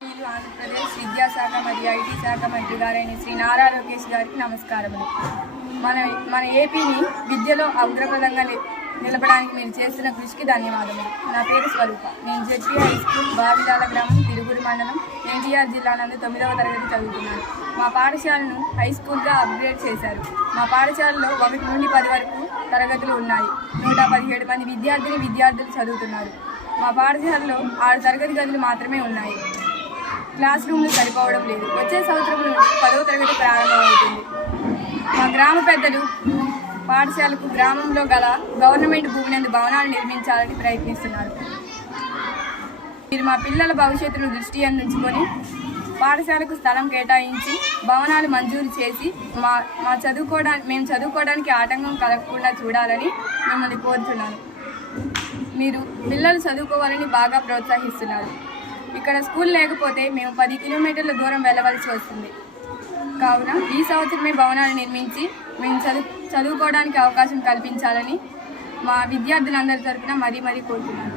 ఆంధ్రప్రదేశ్ విద్యాశాఖ మరియు ఐటీ శాఖ మంత్రి గారైన శ్రీ నారా లోకేష్ గారికి నమస్కారములు. మన ఏపీని విద్యలో అగ్రపదంగా నిలపడానికి మీరు చేస్తున్న కృషికి ధన్యవాదములు. నా పేరు స్వరూప. నేను జెడ్పీ హై స్కూల్ బావిలాల గ్రామం తిరుగురు మండలం ఎన్టీఆర్ జిల్లా నందు 9వ తరగతి చదువుతున్నాను. మా పాఠశాలను హై స్కూల్గా అప్గ్రేడ్ చేశారు. మా పాఠశాలలో 1 నుండి 10 వరకు తరగతులు ఉన్నాయి. 117 మంది విద్యార్థులు చదువుతున్నారు. మా పాఠశాలలో 6 తరగతి గదులు మాత్రమే ఉన్నాయి. క్లాస్ రూమ్లు సరిపోవడం లేదు. వచ్చే సంవత్సరం నుండి 10వ తరగతి ప్రారంభమవుతుంది. మా గ్రామ పెద్దలు పాఠశాలకు గ్రామంలో గల గవర్నమెంట్ భూమినందు భవనాలు నిర్మించాలని ప్రయత్నిస్తున్నారు. మీరు మా పిల్లల భవిష్యత్తును దృష్టి అందించుకొని పాఠశాలకు స్థలం కేటాయించి భవనాలు మంజూరు చేసి మేము చదువుకోవడానికి ఆటంకం కలగకుండా చూడాలని మిమ్మల్ని కోరుతున్నాను. మీరు పిల్లలు చదువుకోవాలని బాగా ప్రోత్సహిస్తున్నారు. ఇక్కడ స్కూల్ లేకపోతే మేము 10 కిలోమీటర్ల దూరం వెళ్ళవలసి వస్తుంది. కావున ఈ సంవత్సరమే భవనాలు నిర్మించి మేము చదువుకోవడానికి అవకాశం కల్పించాలని మా విద్యార్థులందరి తరఫున మరీ కోరుతున్నాను.